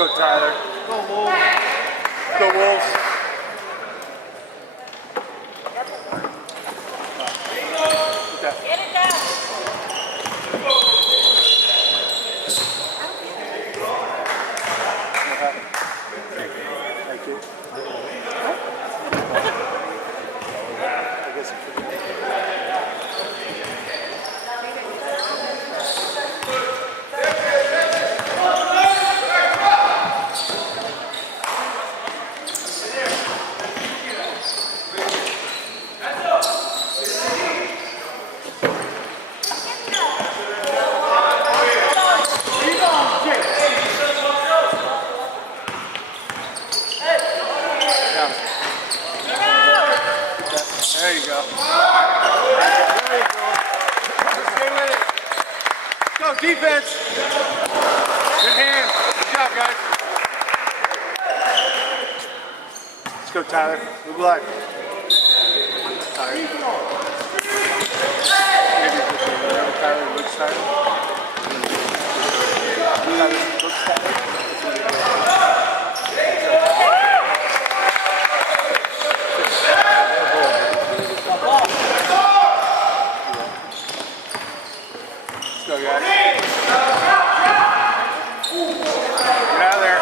go, Tyler. Go, Wolves. Go, Wolves. Get it down. Thank you. I guess it's pretty good. There you go. There you go. Stay with it. Go, defense. Good hands. Good job, guys. Let's go, Tyler. Move live. Tyler. Maybe Tyler looks tired. Tyler looks tired. Go, guys. Get out of there.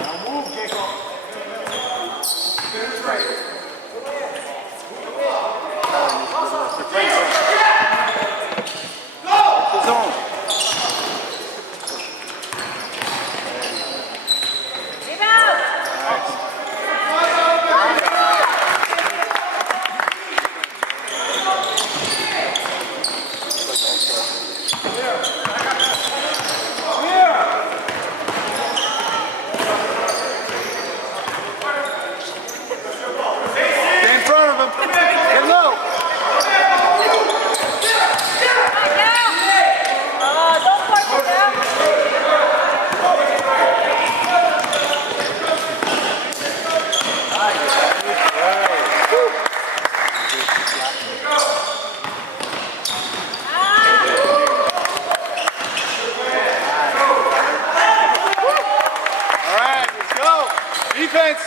Now move, Jacob. Zone. Rebound. Stay in front of him. Get low. Don't push it down. All right, let's go. Defense.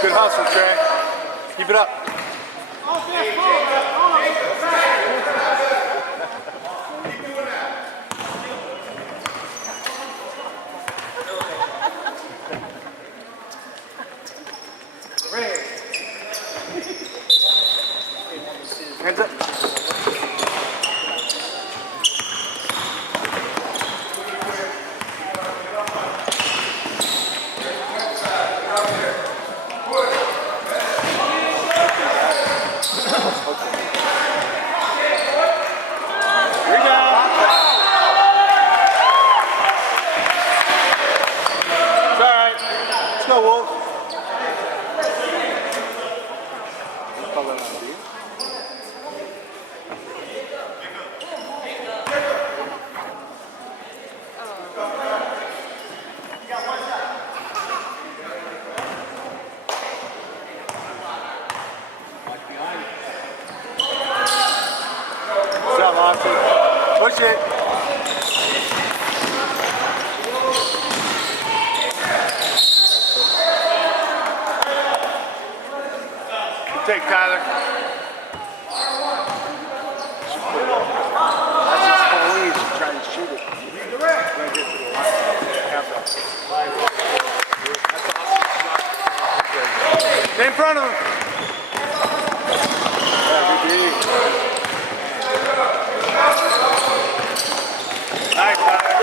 Good hustle, Trey. Keep it up. Hands up. Go, Wolf. What's up, Monty? Push it. Take Tyler. That's his full lead. He's trying to shoot it. Direct. Get to the line. Stay in front of him. Yeah, good D. Nice, Tyler.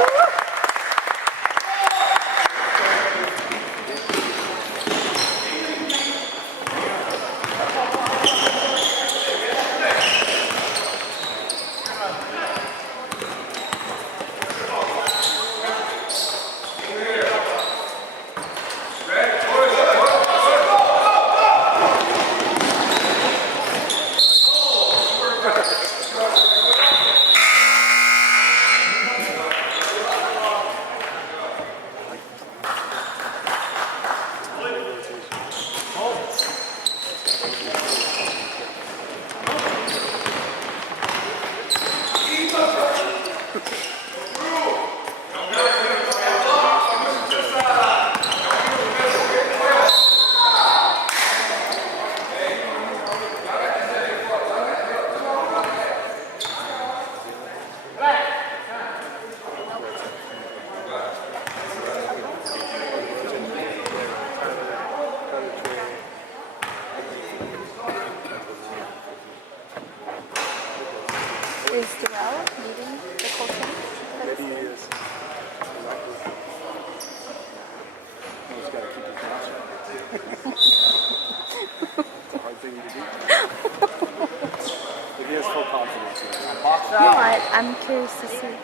I'm curious to see.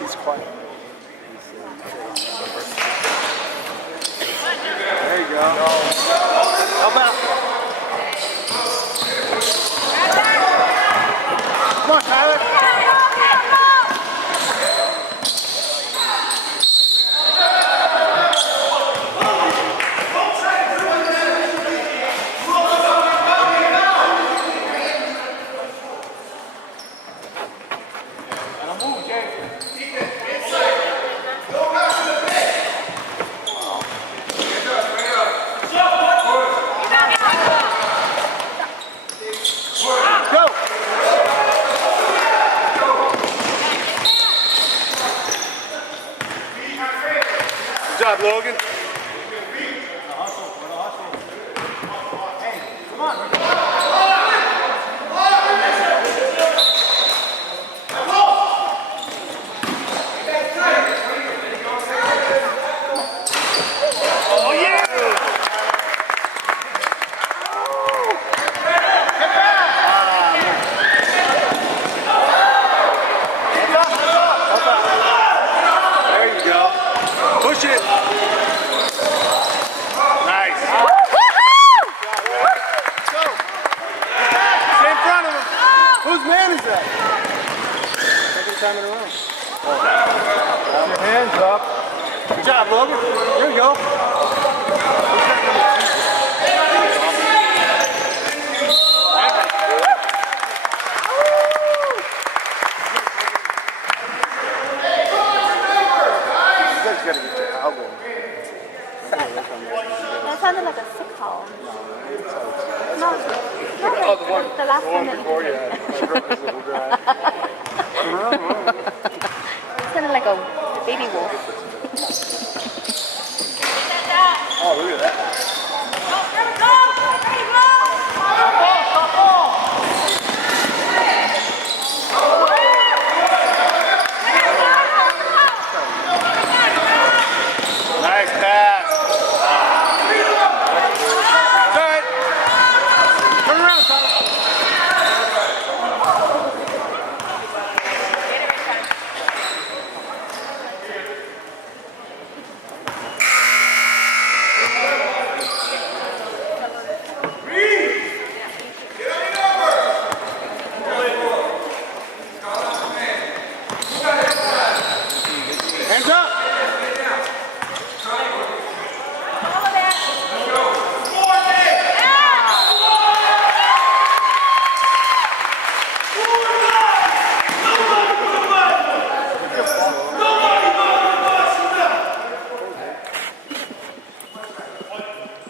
He's quiet. There you go. Help out. Come on, Tyler. Go! Good job, Logan. Oh, yeah! There you go. Push it. Nice. Go. Stay in front of him. Whose man is that? Second time in a row. Have your hands up. Good job, Logan. There you go. You guys gotta get your elbow. That sounded like a sick call. No, Oh, the one. the last one that you before did. you had. My broke his little guy. It sounded like a baby wolf. Oh, look at that. Nice pass. It's all right. Turn around, Tyler. Hands up.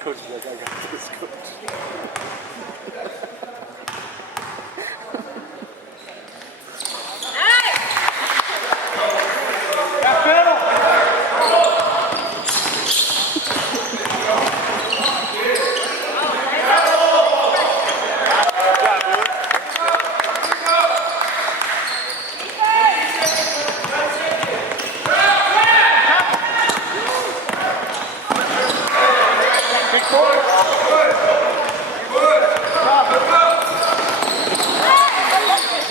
Coach is like, I got this, coach. That fiddle. Good job, dude. Big boy.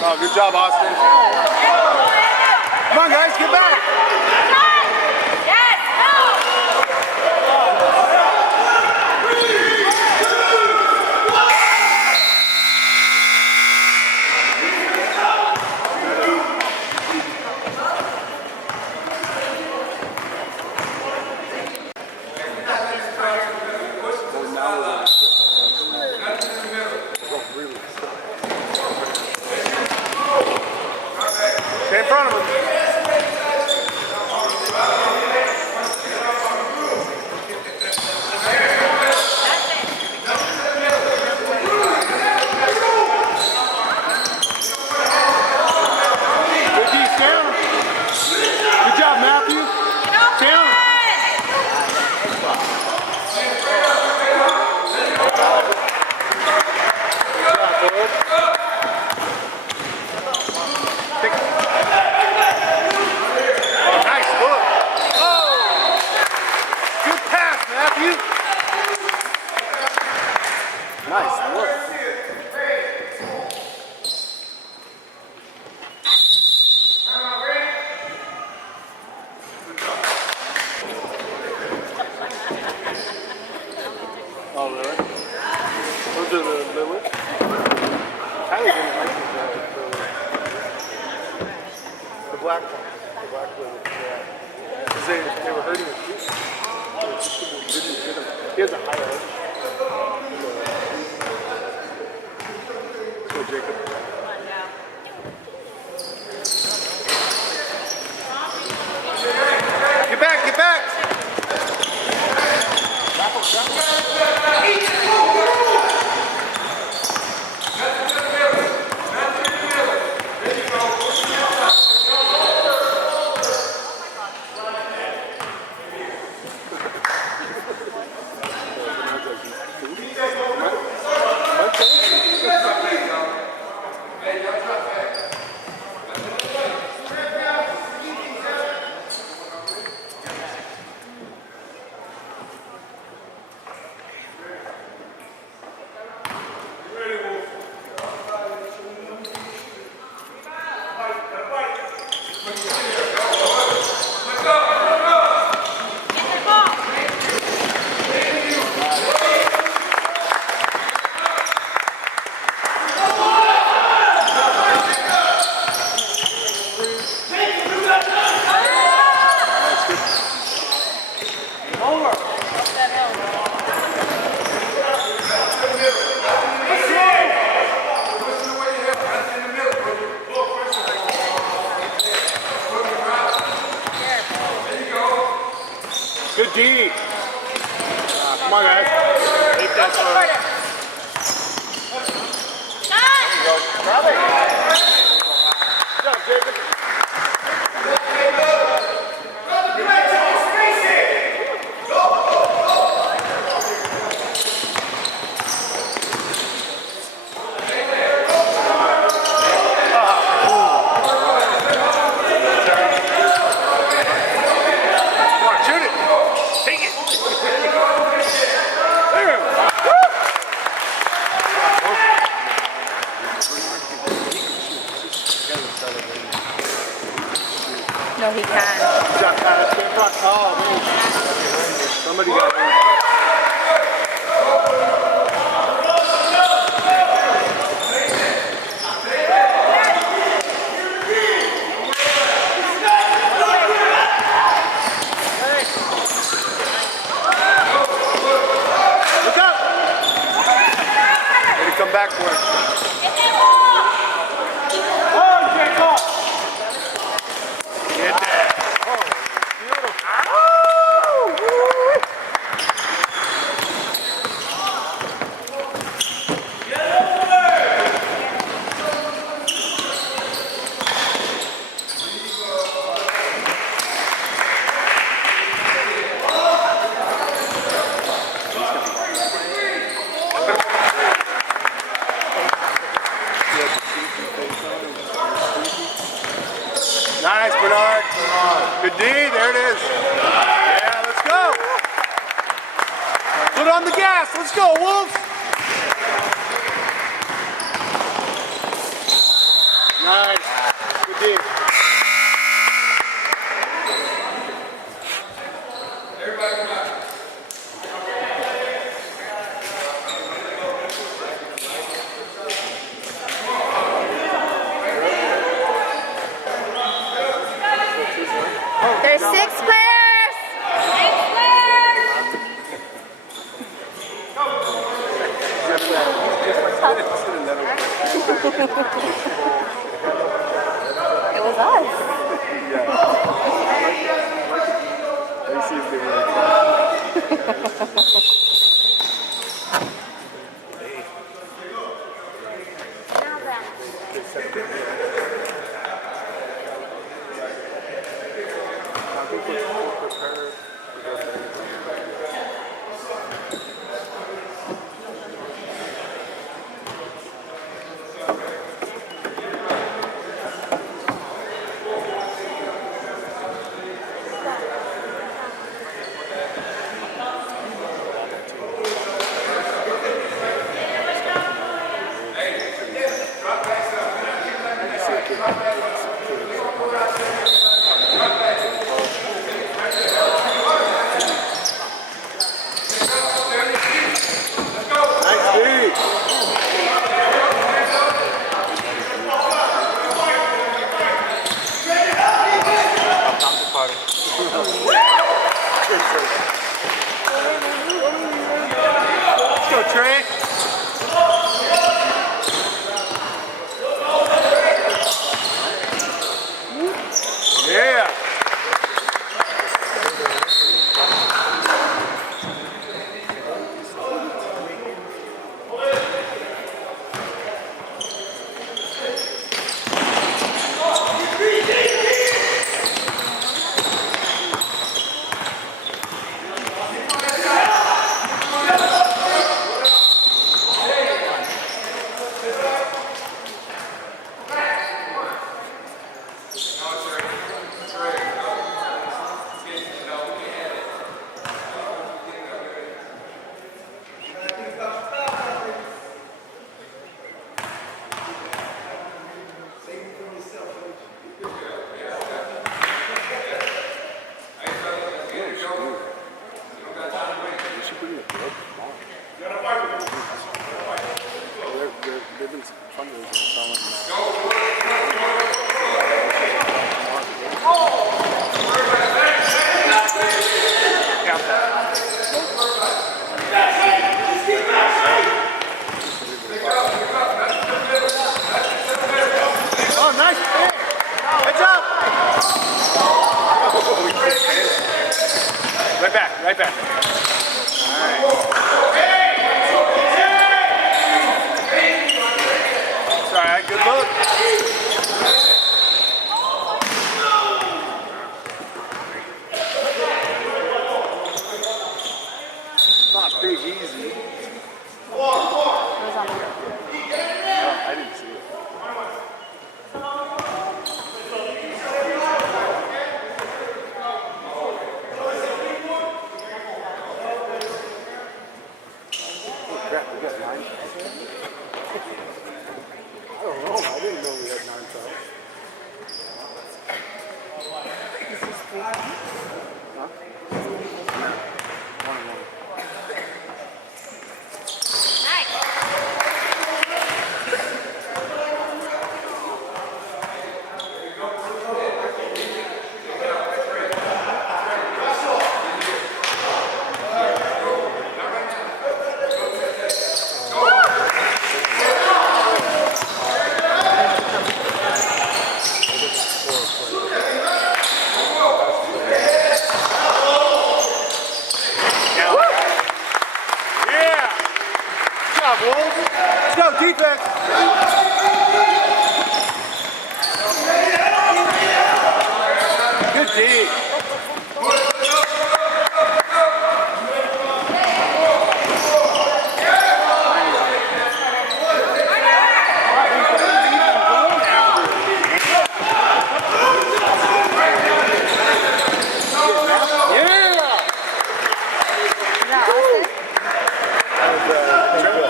Oh, good job, Austin. Come on, guys, get back. back with it. Yeah. Because they were hurting his feet. Didn't hit him. He has a high edge. Let's go, Jacob. Get back, get back! Good D. Come on, guys. Take that one. There you go. Grab it. Good job, Jacob. No, he can. Oh, man. Somebody got hurt. Look up! Ready to come back for it. Nice, Bernard. Good D, there it is. Yeah, let's go. Put on the gas. Let's go, Wolves. Nice. Good D. Everybody come out. There's 6 players. 6 players. It was us. Let me see if they were. Right back. All right. It's all right. Good look. Not big, easy. It was on the Oh, I didn't see it. Oh crap, we got 9. I don't know. I didn't know we had 9 fouls. This is 3 points. Huh? 1-1. Let's go, defense. Good D.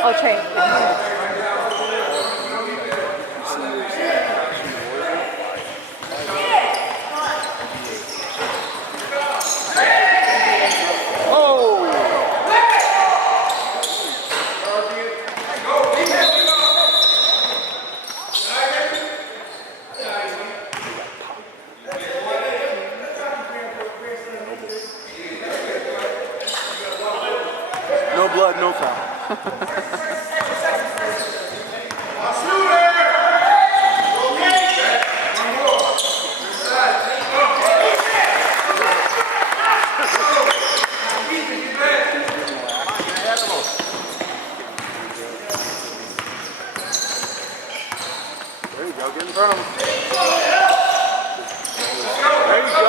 Oh, Trey. No blood, no foul. There you go, get in front of him. There you go.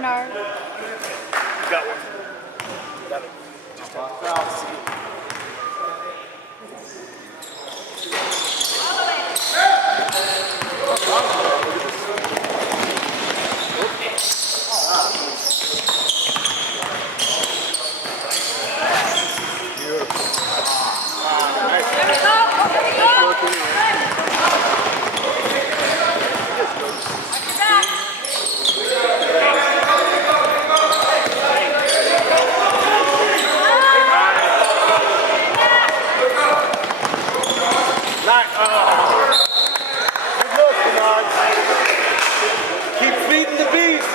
Bernard. Got one. Got it. Just keep feeding the beast.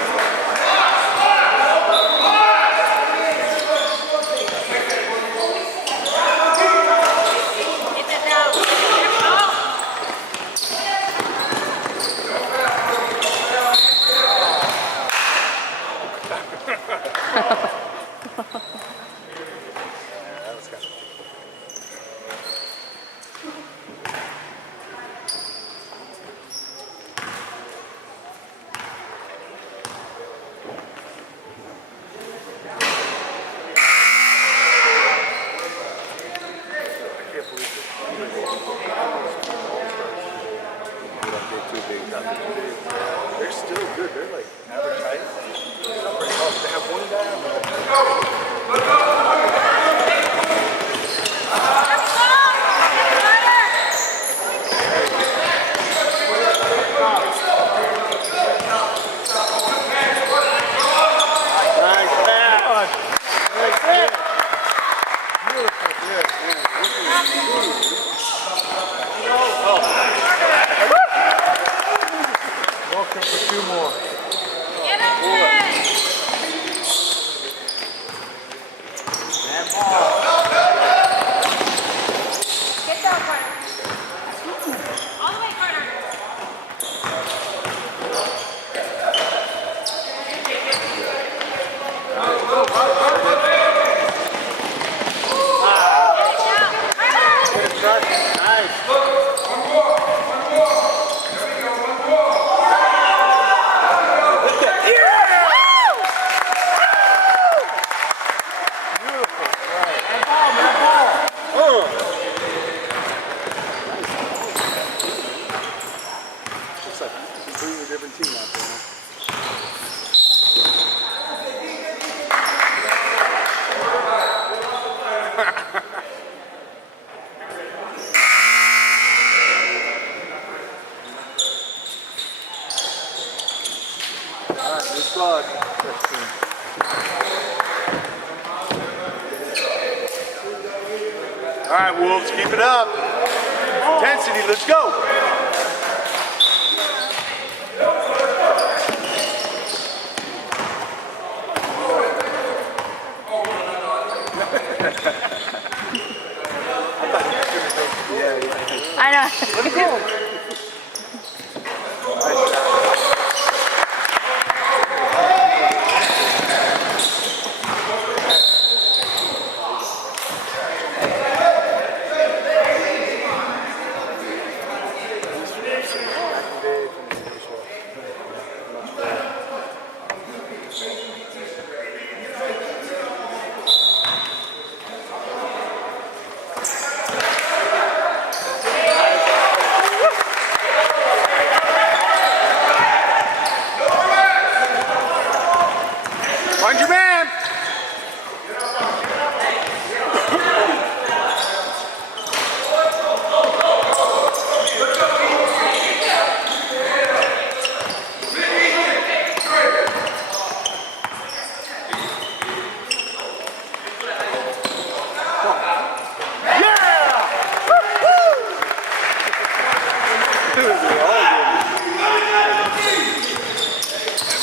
They're still good. They're like average height. They have one guy on Welcome for two more. Get up there! And ball. Get down, Carter. All the way, Carter. Good shot. Nice. Looks like a completely different team out there, huh? All right, good squad. All right, Wolves, keep it up. Intensity, let's go. I know. Let it go. Find your man.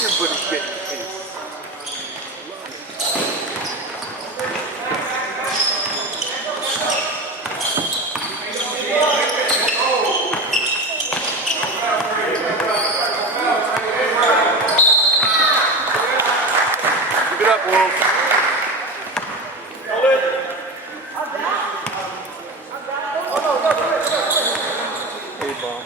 Everybody's getting a piece. Keep it up, Wolves. Hey, bomb.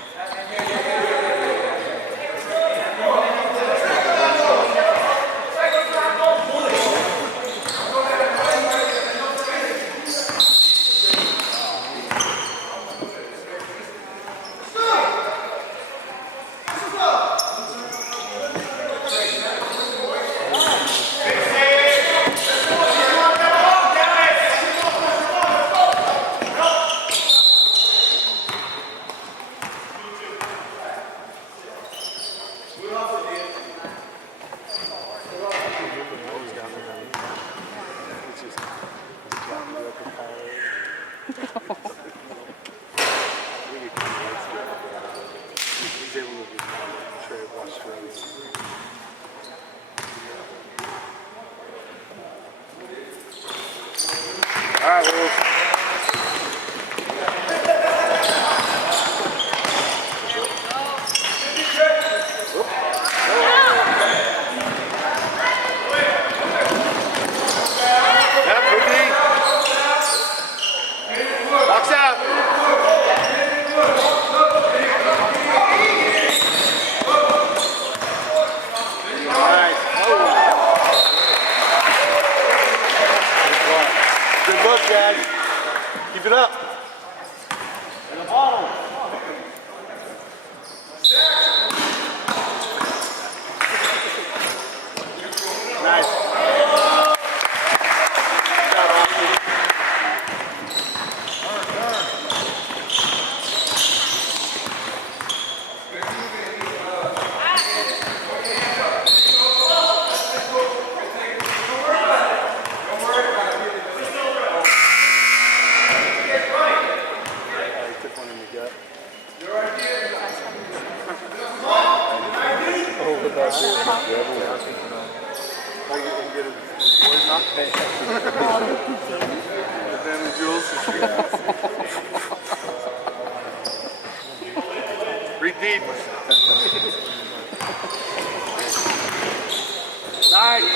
He's able to trade Australia. All right, well. Box out. Nice. Good look, guys. Keep it up. And the bottle. Nice. Good job, Austin. Breathe deep. Nice.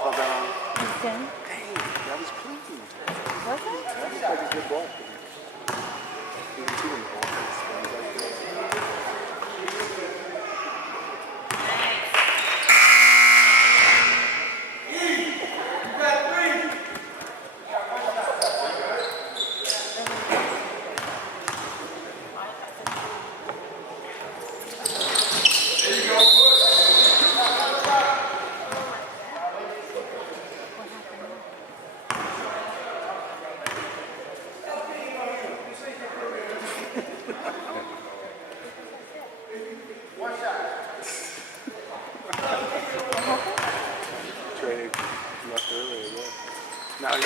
Hold on. Okay. Dang, that was clean. Was it? That was like a good ball. Trade left earlier, yeah. Now you're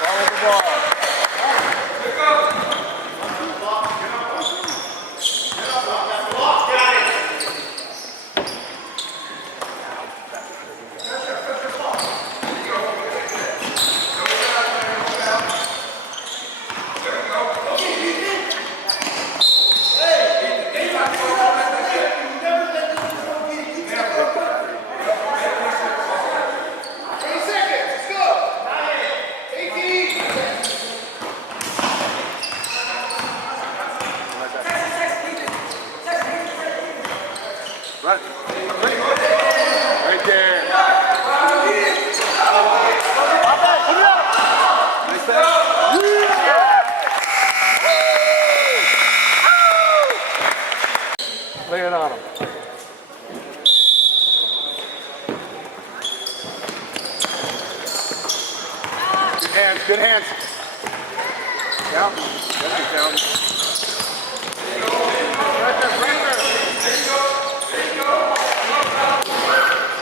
Follow the ball. Right. Right there. Put it up. Nice pass. Lay it on him. Good hands, good hands. Down. That's down. Right there, right there.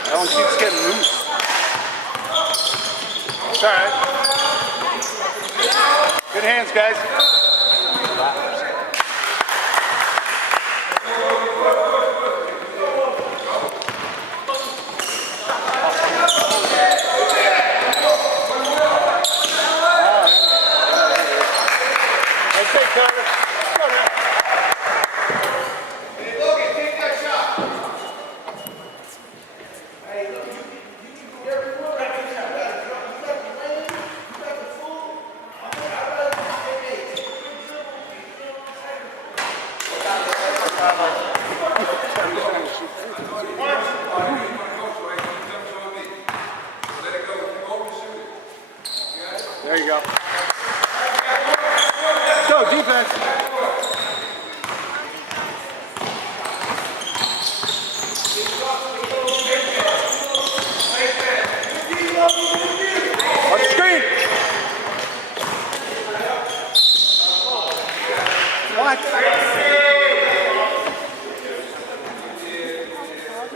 That one keeps getting loose. It's all right. Good hands, guys. That's it, Connor. Go, man. There you go. Go, defense. Defense.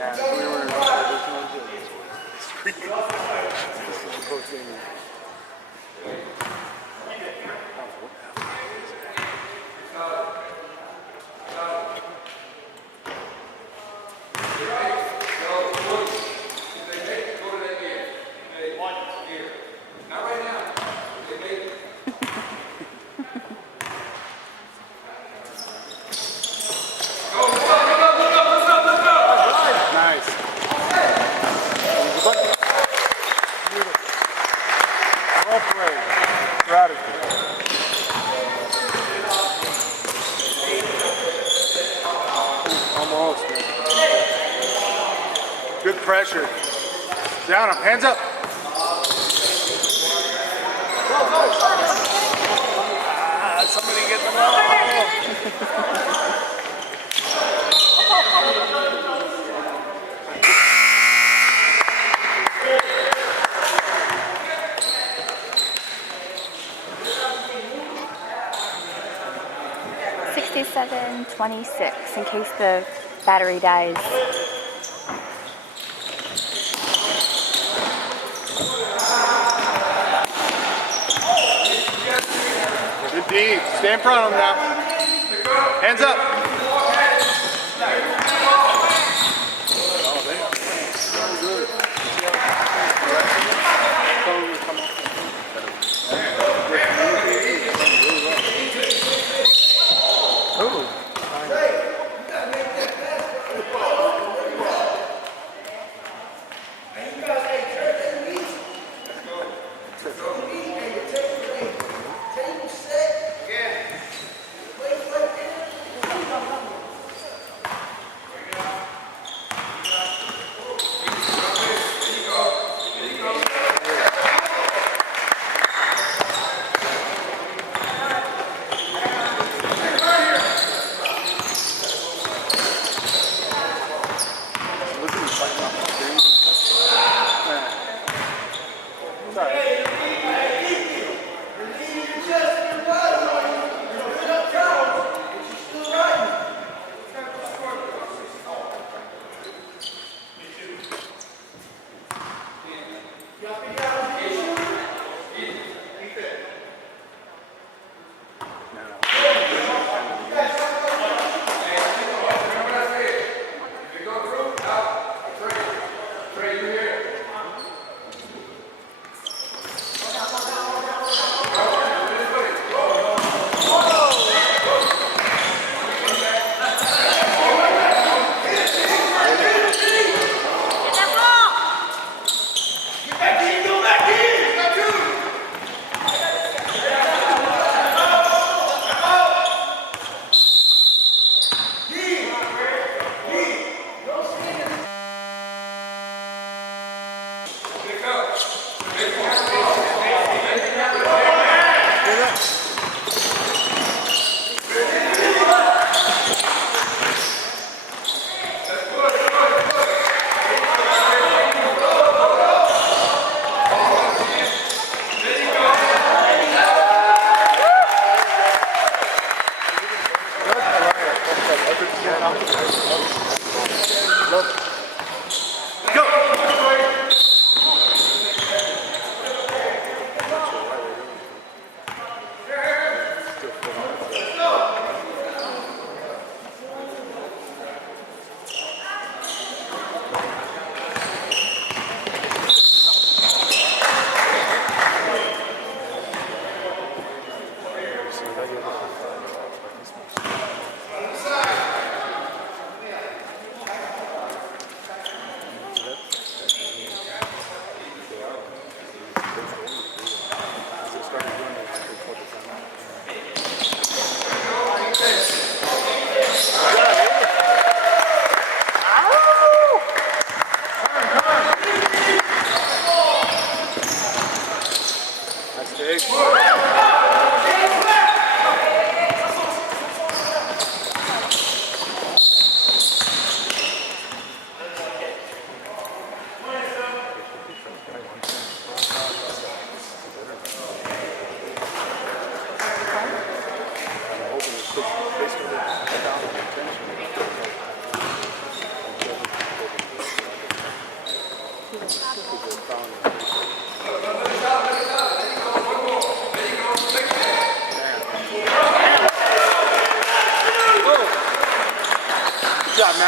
Yeah, so we were screaming. Supposed to be. 'em. Good pressure. Down him. Hands up. Somebody get the ball. 67-26 in case the battery dies. Good D. Stay in front of him now. Hands up.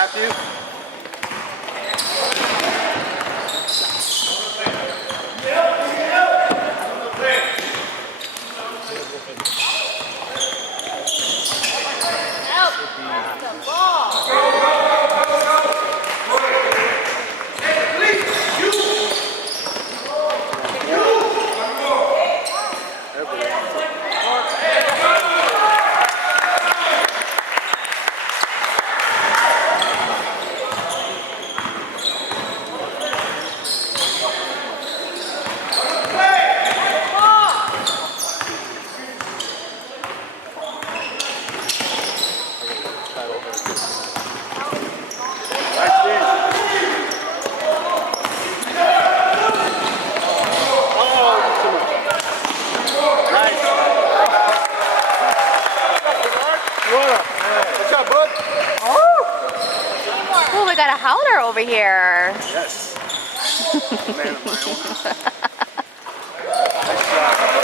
Matthew. Oh, we got a howler over here. Yes. Man of my own. Nice job.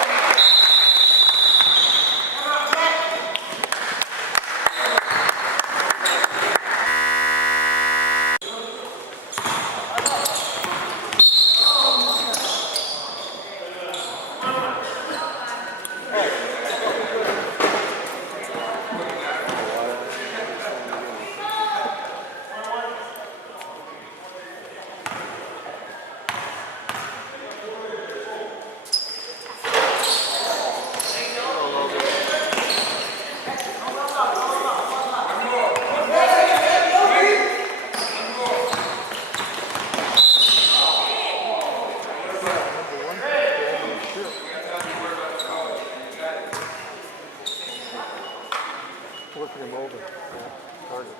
Working him over. Yeah, target.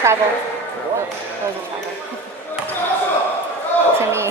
Travel. To me.